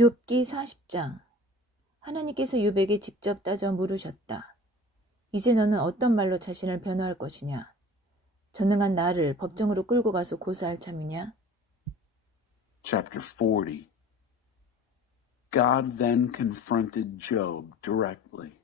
욥기 40장. 하나님께서 욥에게 직접 따져 물으셨다. 이제 너는 어떤 말로 자신을 변호할 것이냐? 전능한 나를 법정으로 끌고 가서 고소할 참이냐? Chapter 40. God then confronted Job directly.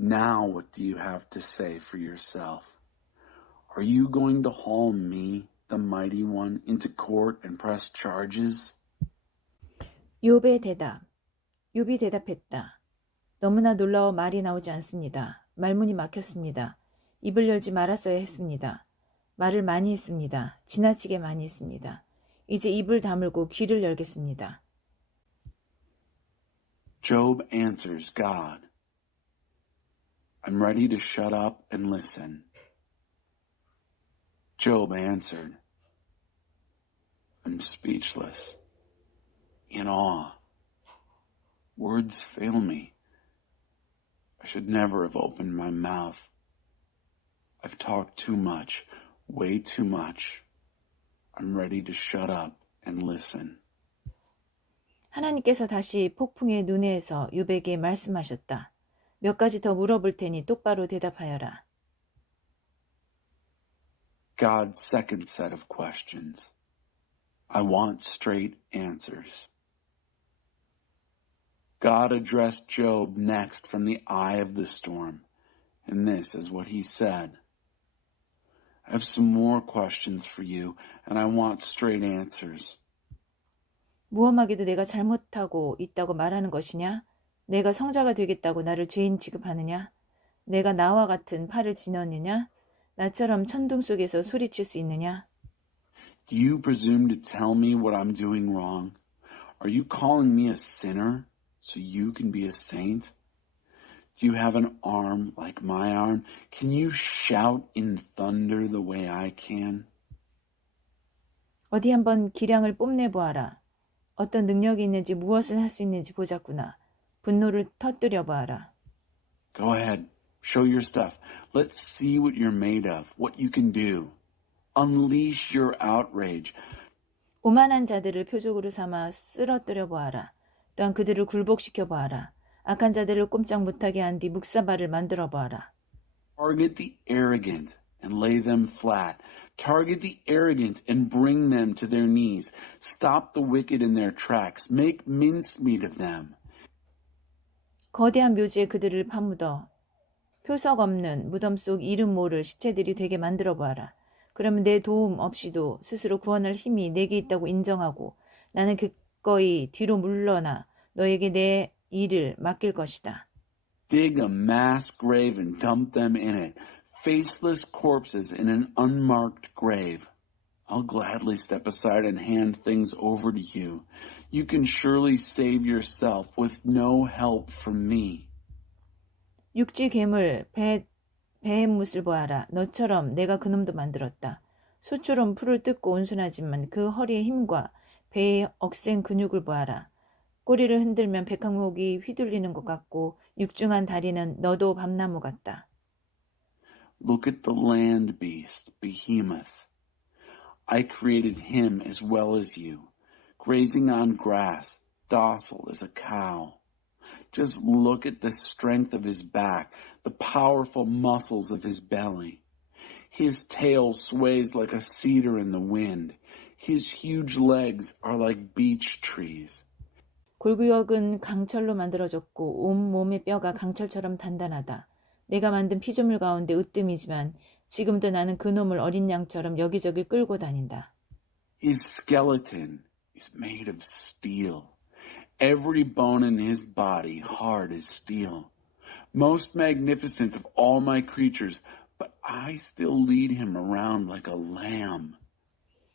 Now what do you have to say for yourself? Are you going to haul me, the mighty one, into court and press charges? 욥의 대답. 욥이 대답했다. 너무나 놀라워 말이 나오지 않습니다. 말문이 막혔습니다. 입을 열지 말았어야 했습니다. 말을 많이 했습니다. 지나치게 많이 했습니다. 이제 입을 다물고 귀를 열겠습니다. Job answers God. I'm ready to shut up and listen. Job answered, I'm speechless, in awe. Words fail me. I should never have opened my mouth. I've talked too much, way too much. I'm ready to shut up and listen. 하나님께서 다시 폭풍의 눈에서 욥에게 말씀하셨다. 몇 가지 더 물어볼 테니 똑바로 대답하여라. God's second set of questions. I want straight answers. God addressed Job next from the eye of the storm, and this is what he said. I have some more questions for you, and I want straight answers. 무엄하게도 내가 잘못하고 있다고 말하는 것이냐? 내가 성자가 되겠다고 나를 죄인 취급하느냐? 내가 나와 같은 팔을 지녔느냐? 나처럼 천둥 속에서 소리칠 수 있느냐? Do you presume to tell me what I'm doing wrong? Are you calling me a sinner so you can be a saint? Do you have an arm like my arm? Can you shout in thunder the way I can? 어디 한번 기량을 뽐내보아라. 어떤 능력이 있는지 무엇을 할 수 있는지 보자꾸나. 분노를 터뜨려 보아라. Go ahead. Show your stuff. Let's see what you're made of, what you can do. Unleash your outrage. 오만한 자들을 표적으로 삼아 쓰러뜨려 보아라. 또한 그들을 굴복시켜 보아라. 악한 자들을 꼼짝 못하게 한 뒤 묵사발을 만들어 보아라. Target the arrogant and lay them flat. Target the arrogant and bring them to their knees. Stop the wicked in their tracks. Make mincemeat of them. 거대한 묘지에 그들을 파묻어 표석 없는 무덤 속 이름 모를 시체들이 되게 만들어 보아라. 그러면 내 도움 없이도 스스로 구원할 힘이 내게 있다고 인정하고 나는 기꺼이 뒤로 물러나 너에게 내 일을 맡길 것이다. Dig a mass grave and dump them in it. Faceless corpses in an unmarked grave. I'll gladly step aside and hand things over to you. You can surely save yourself with no help from me. 육지 괴물 베헤못을 보아라. 너처럼 내가 그놈도 만들었다. 소처럼 풀을 뜯고 온순하지만 그 허리의 힘과 배의 억센 근육을 보아라. 꼬리를 흔들면 백항목이 휘둘리는 것 같고 육중한 다리는 너도 밤나무 같다. Look at the land beast, behemoth. I created him as well as you, grazing on grass, docile as a cow. Just look at the strength of his back, the powerful muscles of his belly. His tail sways like a cedar in the wind. His huge legs are like beech trees. 골구역은 강철로 만들어졌고 온 몸의 뼈가 강철처럼 단단하다. 내가 만든 피조물 가운데 으뜸이지만 지금도 나는 그놈을 어린 양처럼 여기저기 끌고 다닌다. His skeleton is made of steel. Every bone in his body hard as steel. Most magnificent of all my creatures, but I still lead him around like a lamb.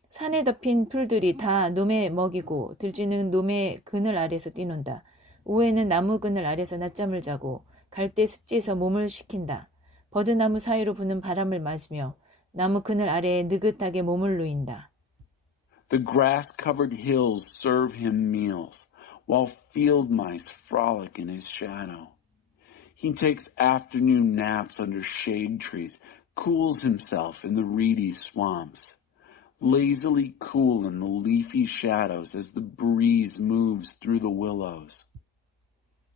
산에 덮인 풀들이 다 놈의 먹이고 들쥐는 놈의 그늘 아래서 뛰논다. 우에는 나무 그늘 아래서 낮잠을 자고 갈대 습지에서 몸을 식힌다. 버드나무 사이로 부는 바람을 맞으며 나무 그늘 아래에 느긋하게 몸을 누인다. The grass-covered hills serve him meals, while field mice frolic in his shadow. He takes afternoon naps under shade trees, cools himself in the reedy swamps. lazily cool in the leafy shadows as the breeze moves through the willows.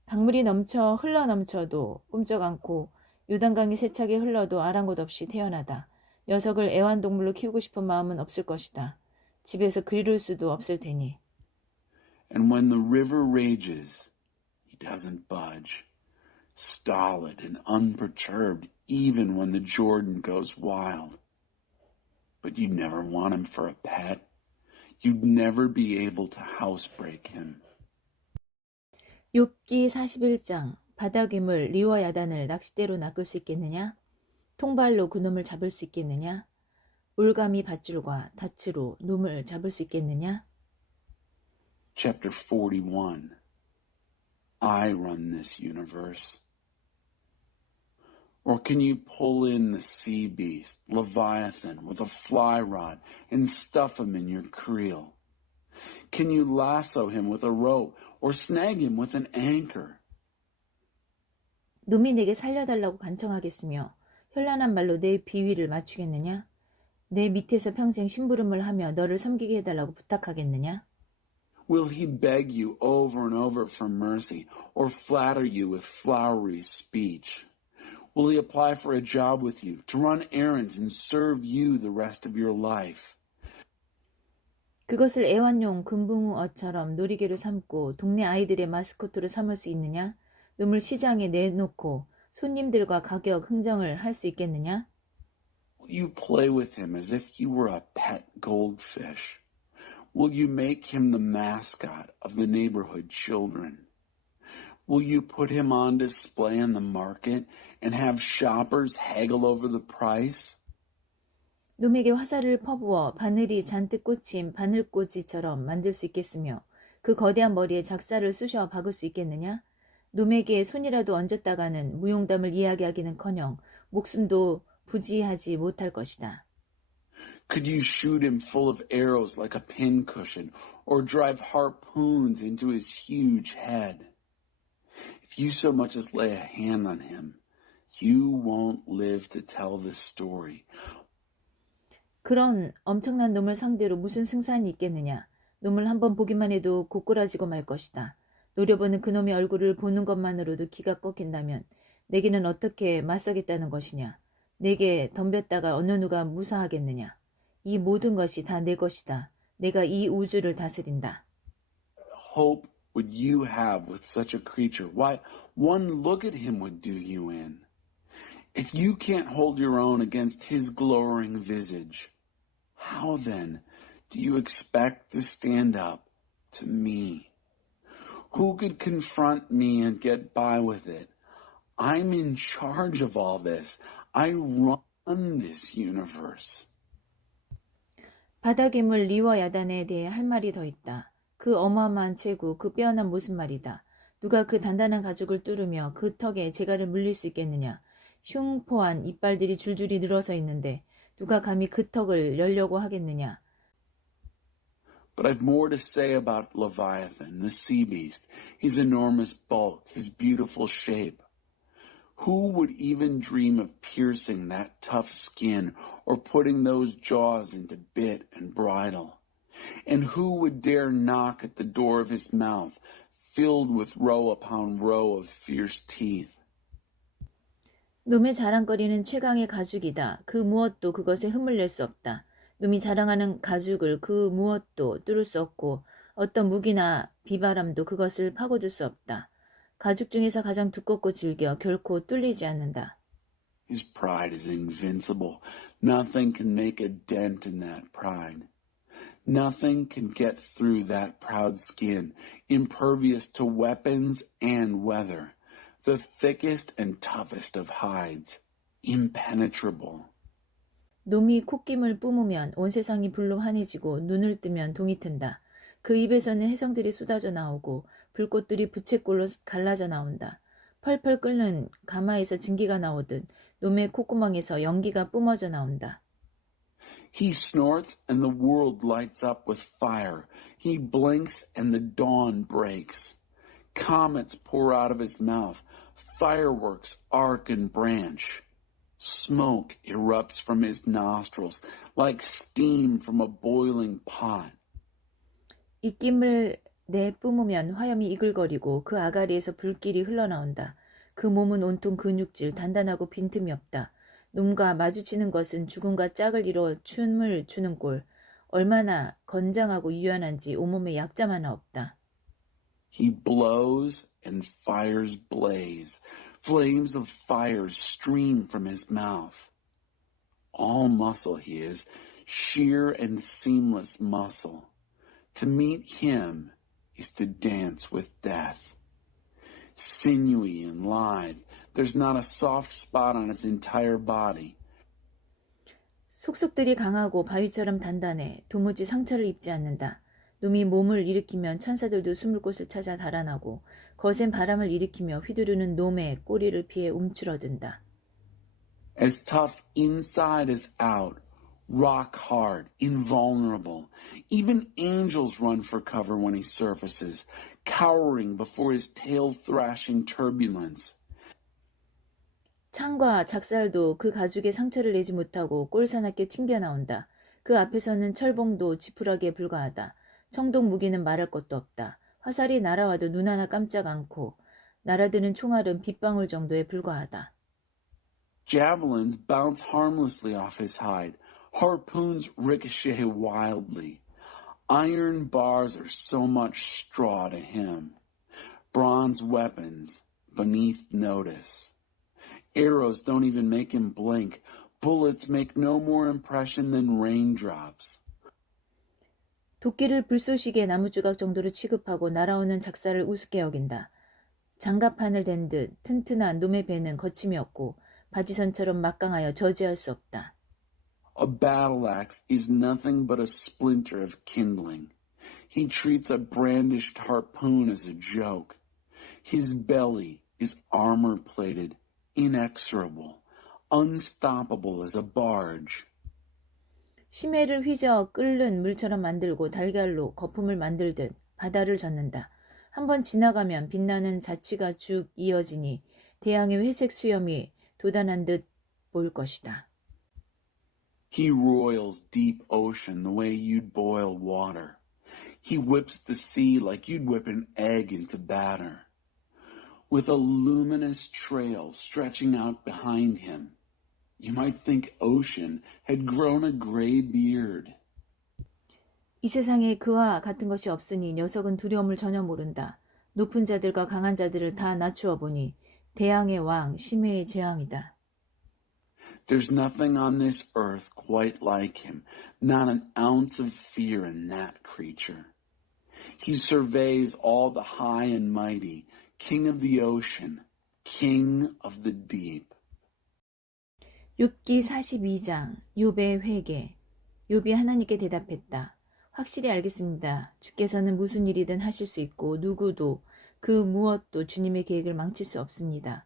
강물이 넘쳐 흘러넘쳐도 꿈쩍 않고 요단강이 세차게 흘러도 아랑곳 없이 태어나다. 녀석을 애완동물로 키우고 싶은 마음은 없을 것이다. 집에서 기를 수도 없을 테니. And when the river rages, he doesn't budge, stolid and unperturbed even when the Jordan goes wild. But you'd never want him for a pet. You'd never be able to housebreak him. 욥기 41장 바다 괴물 리워야단을 낚싯대로 낚을 수 있겠느냐? 통발로 그놈을 잡을 수 있겠느냐? 올가미 밧줄과 닻으로 놈을 잡을 수 있겠느냐? Chapter 41. I run this universe. Or can you pull in the sea beast, Leviathan, with a fly rod and stuff him in your creel? Can you lasso him with a rope or snag him with an anchor? 놈이 내게 살려달라고 간청하겠으며 현란한 말로 내 비위를 맞추겠느냐? 내 밑에서 평생 심부름을 하며 너를 섬기게 해달라고 부탁하겠느냐? Will he beg you over and over for mercy or flatter you with flowery speech? Will he apply for a job with you, to run errands and serve you the rest of your life? 그것을 애완용 금붕어처럼 놀이개로 삼고 동네 아이들의 마스코트로 삼을 수 있느냐? 놈을 시장에 내놓고 손님들과 가격 흥정을 할 수 있겠느냐? Will you play with him as if he were a pet goldfish? Will you make him the mascot of the neighborhood children? Will you put him on display in the market and have shoppers haggle over the price? 놈에게 화살을 퍼부어 바늘이 잔뜩 꽂힌 바늘꽂이처럼 만들 수 있겠으며 그 거대한 머리에 작사를 쑤셔 박을 수 있겠느냐? 놈에게 손이라도 얹었다가는 무용담을 이야기하기는커녕 목숨도 부지하지 못할 것이다. Could you shoot him full of arrows like a pincushion or drive harpoons into his huge head? If you so much as lay a hand on him, you won't live to tell this story. 그런 엄청난 놈을 상대로 무슨 승산이 있겠느냐? 놈을 한번 보기만 해도 고꾸라지고 말 것이다. 노려보는 그놈의 얼굴을 보는 것만으로도 기가 꺾인다면 내게는 어떻게 맞서겠다는 것이냐? 내게 덤볐다가 어느 누가 무사하겠느냐? 이 모든 것이 다 내 것이다. 내가 이 우주를 다스린다. Hope would you have with such a creature? Why, one look at him would do you in. If you can't hold your own against his glowering visage, how then do you expect to stand up to me? Who could confront me and get by with it? I'm in charge of all this. I run this universe. 바다 괴물 리워야단에 대해 할 말이 더 있다. 그 어마어마한 체구, 그 빼어난 모습 말이다. 누가 그 단단한 가죽을 뚫으며 그 턱에 재갈을 물릴 수 있겠느냐? 흉포한 이빨들이 줄줄이 늘어서 있는데 누가 감히 그 턱을 열려고 하겠느냐? But I've more to say about Leviathan, the sea beast, his enormous bulk, his beautiful shape. Who would even dream of piercing that tough skin or putting those jaws into bit and bridle? And who would dare knock at the door of his mouth, filled with row upon row of fierce teeth? 놈의 자랑거리는 최강의 가죽이다. 그 무엇도 그것에 흠을 낼 수 없다. 놈이 자랑하는 가죽을 그 무엇도 뚫을 수 없고 어떤 무기나 비바람도 그것을 파고들 수 없다. 가죽 중에서 가장 두껍고 질겨 결코 뚫리지 않는다. His pride is invincible. Nothing can make a dent in that pride. Nothing can get through that proud skin, impervious to weapons and weather. The thickest and toughest of hides, impenetrable. 놈이 콧김을 뿜으면 온 세상이 불로 환해지고 눈을 뜨면 동이 튼다. 그 입에서는 해성들이 쏟아져 나오고 불꽃들이 부채꼴로 갈라져 나온다. 펄펄 끓는 가마에서 증기가 나오듯 놈의 콧구멍에서 연기가 뿜어져 나온다. He snorts and the world lights up with fire. He blinks and the dawn breaks. Comets pour out of his mouth. Fireworks arc and branch. Smoke erupts from his nostrils like steam from a boiling pot. 입김을 내뿜으면 화염이 이글거리고 그 아가리에서 불길이 흘러나온다. 그 몸은 온통 근육질, 단단하고 빈틈이 없다. 놈과 마주치는 것은 죽음과 짝을 이뤄 춤을 추는 꼴. 얼마나 건장하고 유연한지 온몸에 약점 하나 없다. He blows and fires blaze. Flames of fire stream from his mouth. All muscle he is, sheer and seamless muscle. To meet him is to dance with death. Sinewy and lithe, there's not a soft spot on his entire body. 속속들이 강하고 바위처럼 단단해 도무지 상처를 입지 않는다. 놈이 몸을 일으키면 천사들도 숨을 곳을 찾아 달아나고 거센 바람을 일으키며 휘두르는 놈의 꼬리를 피해 움츠러든다. As tough inside as out, rock hard, invulnerable. Even angels run for cover when he surfaces, cowering before his tail-thrashing turbulence. 창과 작살도 그 가죽에 상처를 내지 못하고 꼴사납게 튕겨나온다. 그 앞에서는 철봉도 지푸라기에 불과하다. 청동 무기는 말할 것도 없다. 화살이 날아와도 눈 하나 깜짝 않고 날아드는 총알은 빗방울 정도에 불과하다. Javelins bounce harmlessly off his hide. Harpoons ricochet wildly. Iron bars are so much straw to him. Bronze weapons beneath notice. Arrows don't even make him blink. Bullets make no more impression than raindrops. 도끼를 불쏘시개 나무조각 정도로 취급하고 날아오는 작살을 우습게 여긴다. 장갑판을 댄 듯 튼튼한 놈의 배는 거침이 없고 바지선처럼 막강하여 저지할 수 없다. A battle axe is nothing but a splinter of kindling. He treats a brandished harpoon as a joke. His belly is armor-plated, inexorable, unstoppable as a barge. 심해를 휘저 끓는 물처럼 만들고 달걀로 거품을 만들듯 바다를 젓는다. 한번 지나가면 빛나는 자취가 쭉 이어지니 대양의 회색 수염이 도단한 듯 보일 것이다. He roils deep ocean the way you'd boil water. He whips the sea like you'd whip an egg into batter. With a luminous trail stretching out behind him, you might think ocean had grown a gray beard. 이 세상에 그와 같은 것이 없으니 녀석은 두려움을 전혀 모른다. 높은 자들과 강한 자들을 다 낮추어 보니 대양의 왕 심해의 재앙이다. There's nothing on this earth quite like him, not an ounce of fear in that creature. He surveys all the high and mighty, king of the ocean, king of the deep. 욥기 42장 욥의 회개. 욥이 하나님께 대답했다. 확실히 알겠습니다. 주께서는 무슨 일이든 하실 수 있고 누구도 그 무엇도 주님의 계획을 망칠 수 없습니다.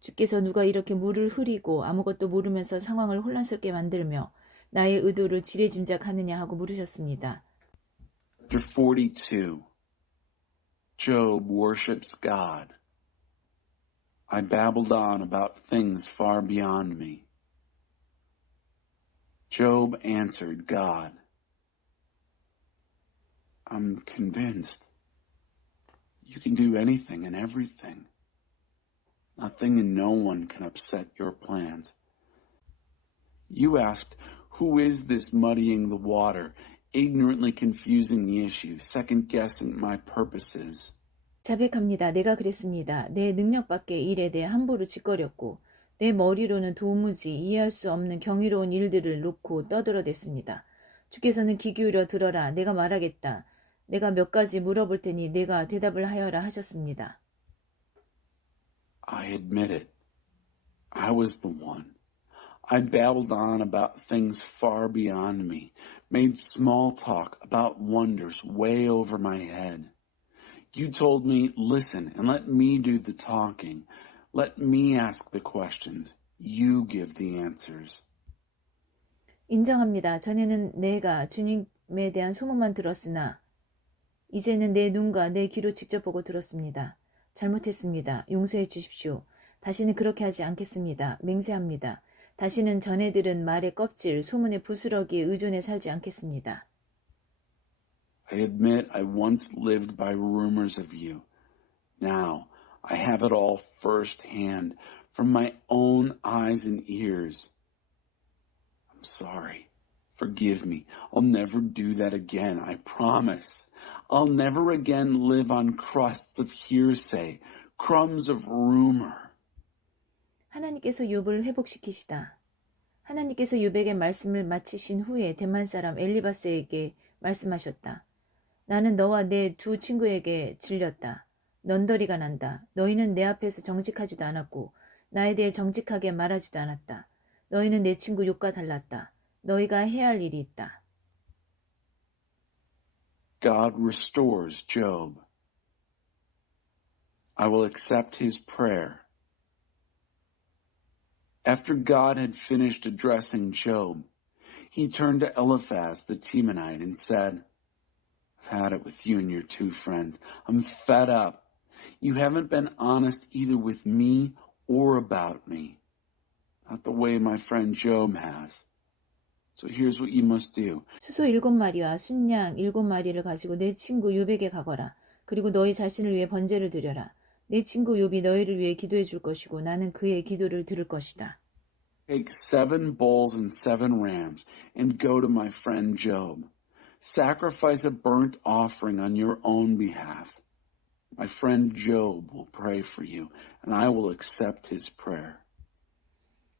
주께서 누가 이렇게 물을 흐리고 아무것도 모르면서 상황을 혼란스럽게 만들며 나의 의도를 지레짐작하느냐 하고 물으셨습니다. Chapter 42. Job worships God. I babbled on about things far beyond me. Job answered God. I'm convinced you can do anything and everything. Nothing and no one can upset your plans. You asked, who is this muddying the water, ignorantly confusing the issue, second-guessing my purposes? 자백합니다. 내가 그랬습니다. 내 능력 밖의 일에 대해 함부로 짓거렸고 내 머리로는 도무지 이해할 수 없는 경이로운 일들을 놓고 떠들어댔습니다. 주께서는 귀 기울여 들어라. 내가 말하겠다. 내가 몇 가지 물어볼 테니 내가 대답을 하여라 하셨습니다. I admit it. I was the one. I babbled on about things far beyond me, made small talk about wonders way over my head. You told me, listen and let me do the talking. Let me ask the questions. You give the answers. 인정합니다. 전에는 내가 주님에 대한 소문만 들었으나 이제는 내 눈과 내 귀로 직접 보고 들었습니다. 잘못했습니다. 용서해 주십시오. 다시는 그렇게 하지 않겠습니다. 맹세합니다. 다시는 전에 들은 말의 껍질, 소문의 부스러기에 의존해 살지 않겠습니다. I admit I once lived by rumors of you. Now I have it all firsthand from my own eyes and ears. I'm sorry. Forgive me. I'll never do that again. I promise. I'll never again live on crusts of hearsay, crumbs of rumor. 하나님께서 욥을 회복시키시다. 하나님께서 욥에게 말씀을 마치신 후에 대만 사람 엘리바스에게 말씀하셨다. 나는 너와 내 두 친구에게 질렸다. 넌더리가 난다. 너희는 내 앞에서 정직하지도 않았고 나에 대해 정직하게 말하지도 않았다. 너희는 내 친구 욥과 달랐다. 너희가 해야 할 일이 있다. God restores Job. I will accept his prayer. After God had finished addressing Job, he turned to Eliphaz the Temanite and said, I've had it with you and your two friends. I'm fed up. You haven't been honest either with me or about me. Not the way my friend Job has. So here's what you must do. 수소 7마리와 순양 7마리를 가지고 내 친구 욥에게 가거라. 그리고 너희 자신을 위해 번제를 드려라. 내 친구 욥이 너희를 위해 기도해 줄 것이고 나는 그의 기도를 들을 것이다. Take 7 bulls and 7 rams and go to my friend Job. Sacrifice a burnt offering on your own behalf. My friend Job will pray for you, and I will accept his prayer.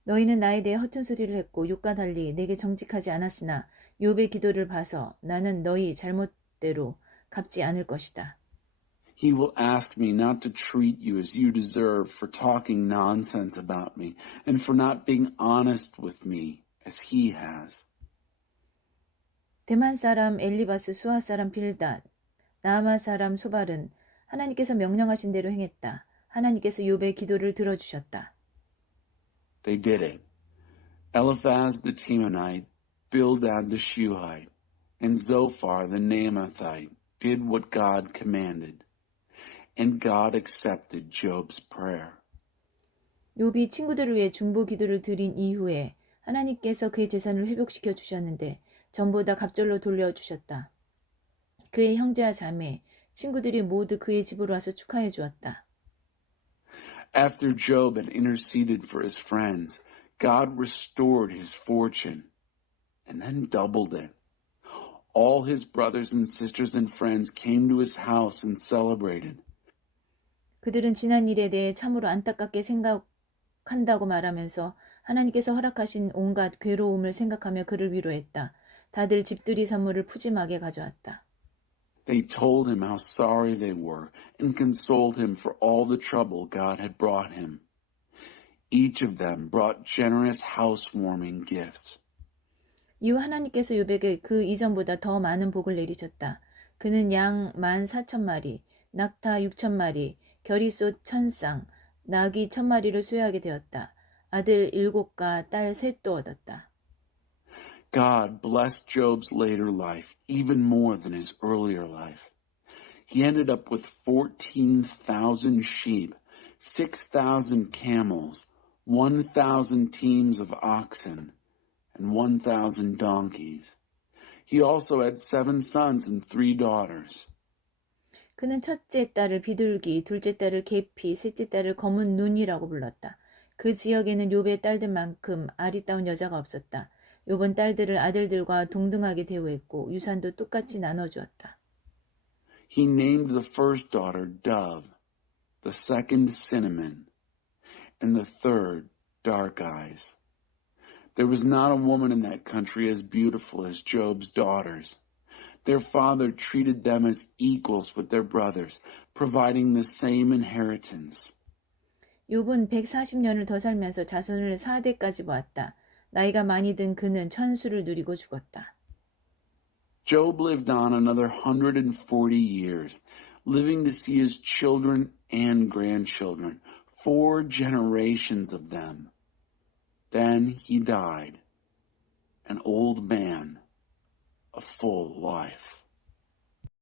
너희는 나에 대해 허튼 소리를 했고 욥과 달리 내게 정직하지 않았으나 욥의 기도를 봐서 나는 너희 잘못대로 갚지 않을 것이다. He will ask me not to treat you as you deserve for talking nonsense about me and for not being honest with me as he has. 대만 사람 엘리바스, 수아 사람 빌닷, 나아마 사람 소발은 하나님께서 명령하신 대로 행했다. 하나님께서 욥의 기도를 들어주셨다. They did it. Eliphaz the Temanite, Bildad the Shuhite, and Zophar the Naamathite did what God commanded. And God accepted Job's prayer. 욥이 친구들을 위해 중보 기도를 드린 이후에 하나님께서 그의 재산을 회복시켜 주셨는데 전부 다 갑절로 돌려주셨다. 그의 형제와 자매, 친구들이 모두 그의 집으로 와서 축하해 주었다. After Job had interceded for his friends, God restored his fortune and then doubled it. All his brothers and sisters and friends came to his house and celebrated. 그들은 지난 일에 대해 참으로 안타깝게 생각한다고 말하면서 하나님께서 허락하신 온갖 괴로움을 생각하며 그를 위로했다. 다들 집들이 선물을 푸짐하게 가져왔다. They told him how sorry they were and consoled him for all the trouble God had brought him. Each of them brought generous housewarming gifts. 이후 하나님께서 욥에게 그 이전보다 더 많은 복을 내리셨다. 그는 양 14,000마리, 낙타 6,000마리, 겨리소 1,000쌍, 나귀 1,000마리를 수여하게 되었다. 아들 7과 딸 3도 얻었다. God blessed Job's later life even more than his earlier life. He ended up with 14,000 sheep, 6,000 camels, 1,000 teams of oxen, and 1,000 donkeys. He also had 7 sons and 3 daughters. 그는 첫째 딸을 비둘기, 둘째 딸을 계피, 셋째 딸을 검은 눈이라고 불렀다. 그 지역에는 욥의 딸들만큼 아리따운 여자가 없었다. 욥은 딸들을 아들들과 동등하게 대우했고 유산도 똑같이 나눠주었다. He named the first daughter Dove, the second Cinnamon, and the third Dark Eyes. There was not a woman in that country as beautiful as Job's daughters. Their father treated them as equals with their brothers, providing the same inheritance. 욥은 140년을 더 살면서 자손을 4대까지 보았다. 나이가 많이 든 그는 천수를 누리고 죽었다. Job lived on another 140 years, living to see his children and grandchildren, 4 generations of them. Then he died, an old man, a full life.